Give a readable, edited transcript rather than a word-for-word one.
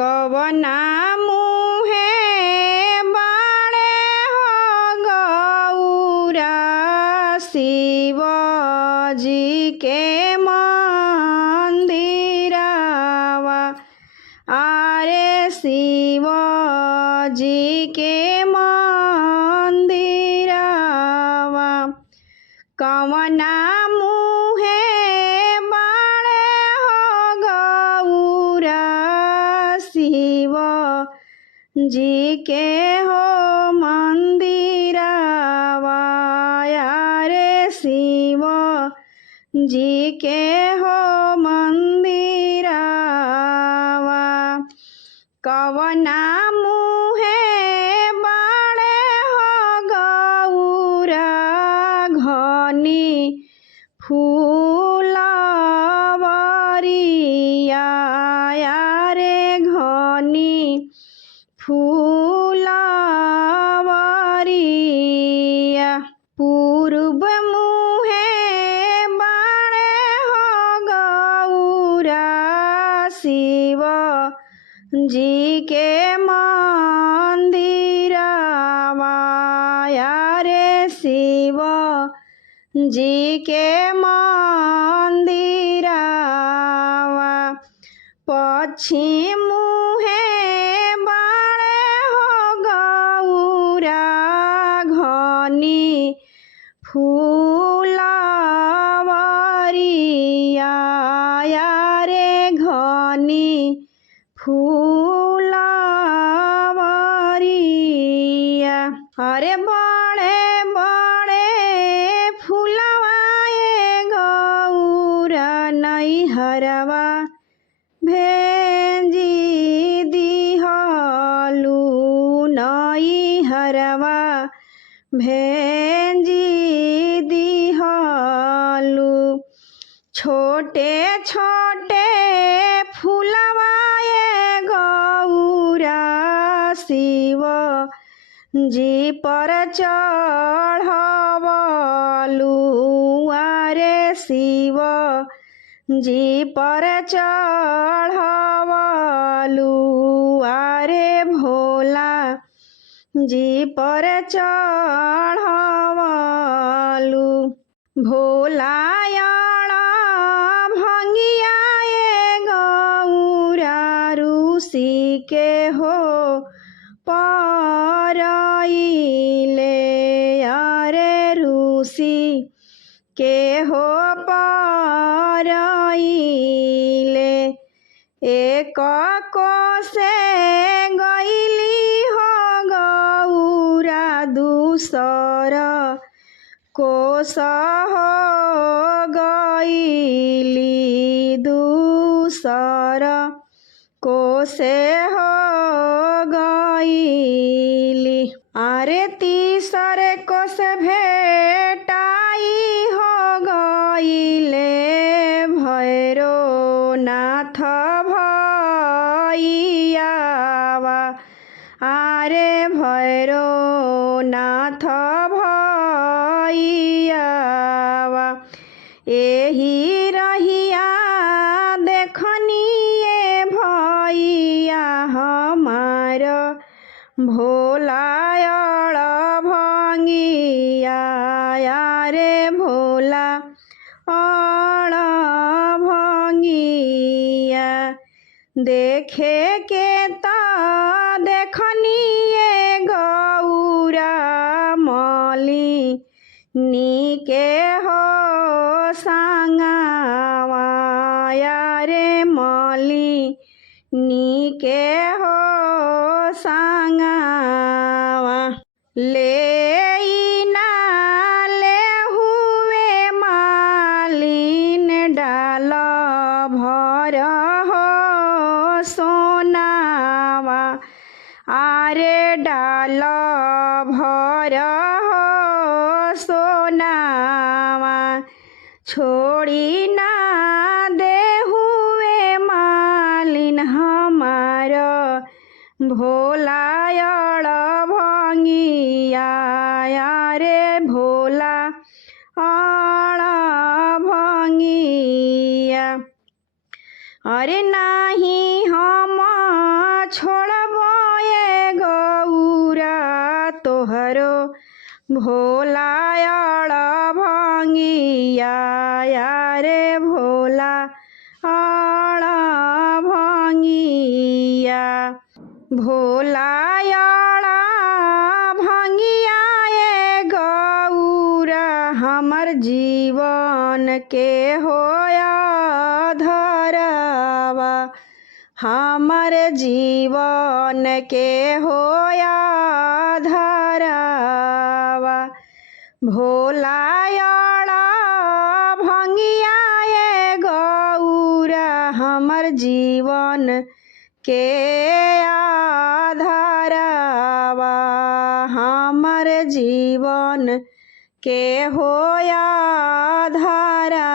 कवना मुहे बाणे हो गौरा शिव जी के मंदिरवा। आरे शिव जी के मंदिरवा। कवना मुहे बाणे हो गौरा शिव जी के हो मंदिरवा। रे शिव जी के हो मंदिरवा। कवना मुहे बाणे हो गौरा घनी फूलवरिया। रे घनी फूलवरिया। पूर्व मुहे बाणे हो गौरा शिव जी के मंदिरवा। रे शिव जी के मंदिरवा। पश्चिम मुहे बाणे हो गौरा घनी फूलवरिया। रे घनी फूलवरिया। अरे बड़े बड़े फूलवाए गौरा नैहरवा भेजी दिहलू। नैहरवा भेजी दिहलू। छोटे छोटे फूलवाए गौरा शिव जी पर चढ़वलू। रे शिव जी पर चढ़वलू। रे भोला जी पर चढ़वलू। भोला भंगियाए गौरा ऋषि के हो परइले। रे ऋषि के हो परइले। एक कोसे गईली हो गौरा दूसर कोस हो गईली। दूसर कोसे हो गईली। अरे तीसर कोस भेटाई हो गईले भैरो नाथ भैयावा। आरे भैरो नाथ भैयावा। एही रहिया देखनिए भैया हमार भोला भंगिया। रे भोला भंगिया। देखे के ता देखनिए गौरा मली नीके हो संगवा। रे मली नीके हो संगवा। ले ना ले हुए मालिन डाल भर हो सोनावा। आरे डाल भर हो सोनावा। छोड़ी ना दे हुए मालिन हमार भोला भंगिया। रे भोला भंगिया। अरे नाही हम छोड़बो ये गौरा तोहरो भोला अड़ भंगिया रे भोला अड़ भंगिया भोला अड़ भंगिया ये गौरा हमर जीवन के होया धरवा हमर जीवन के होया धरवा भोला अड़ भंगिया ये गौरा हमर जीवन के आधारवा हमर जीवन के होया धारा